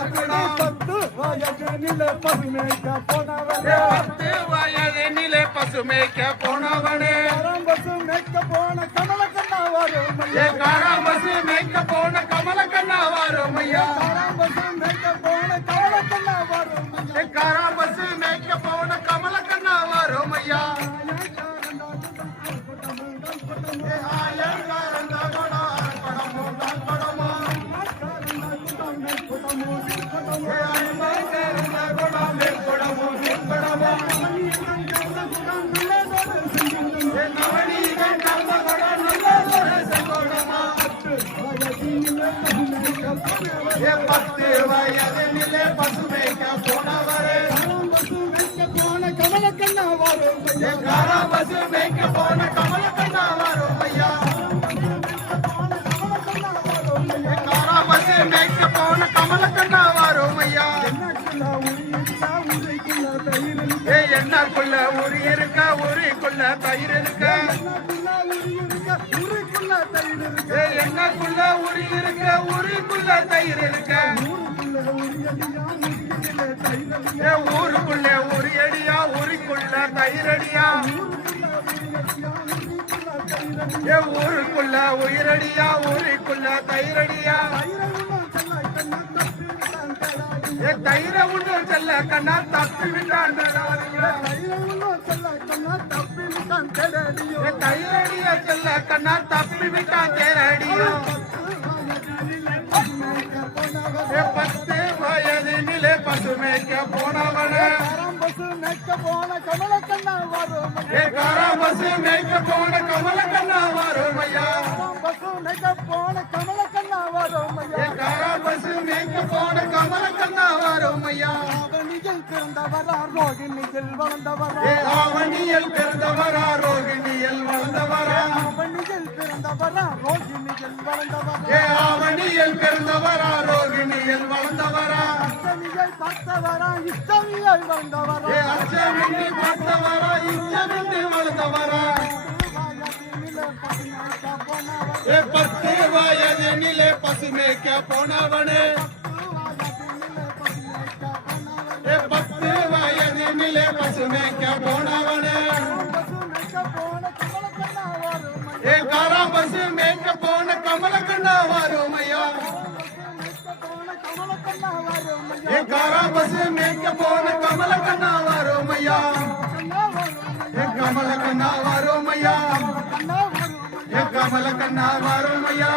பத்து வயதினில பசுமைக்க போனவனே. பத்து வயதினிலே பசுமைக்க போனவனே. பசுமைக்க போன கமல கண்ணா வரும் பத்து வயதினிலே பசுமைக்க போனவரே கமல கண்ணா வரும் ஏ போன கமல கண்ணா வாரும் ஐயா மேய்க்க போன கமல கண்ணா வாரும் ஐயா என்னக்குள்ள உரி இருக்க உரிக்குள்ள தயிர் இருக்க? ஏ என்னக்குள்ள உரி இருக்க? உரிக்குள்ள தயிர் இருக்க. ஊருக்குள்ள உரி அடியா உரிக்குள்ள தயிர் அடியா. ஏ ஊருக்குள்ள உயிரடியா ஊருக்குள்ள தயிரடியா ஏ தயிர உண்டு செல்ல கண்ணா தப்பி விட்டான் ஏ தயிரடியா செல்ல கண்ணா தப்பி விட்டான் தேரடியா. பத்து வயதினிலே பசுமைக்க போனவனே. போன கமல கண்ணா வரும் ஏ மேய்க்க போன கமல கண்ணா வரும் ஐயா பசு நெக்க போன கமல கண்ணா வரும் ஏ காராம்பசு மேய்க்க போன கமல கண்ணா வரும் ஐயா அவனியில் பிறந்தவரா ரோகிணியில் வளர்ந்தவரா? ஆவணியில் பிறந்தவரா ரோகிணியில் வளர்ந்தவரா? அவனியில் பிறந்தவரா ரோகிணியில் வளர்ந்தவரா? ஆவணியில் பிறந்தவரா ரோகிணியில் வளர்ந்தவரா? அஷ்டமியை பார்த்தவரா? இஷ்டமியை வளர்ந்தவரா? அச்சமின்றி பார்த்தவரா? இச்சமின்றி வளர்ந்தவரா? பத்து வயதினிலே பசுமேய்க்க போனவனே வயதினிலே பசுமேய்க்க போனவனே ஏ காராம்பசு மேய்க்க போன கமல கண்ணா வரும் ஐயா ஏ காராம்பசு மேய்க்க போன கமல கண்ணா வரும் ஐயா ஏ கமல கண்ணா வரும் ஐயா ஏ கமல கண்ணா வரும் ஐயா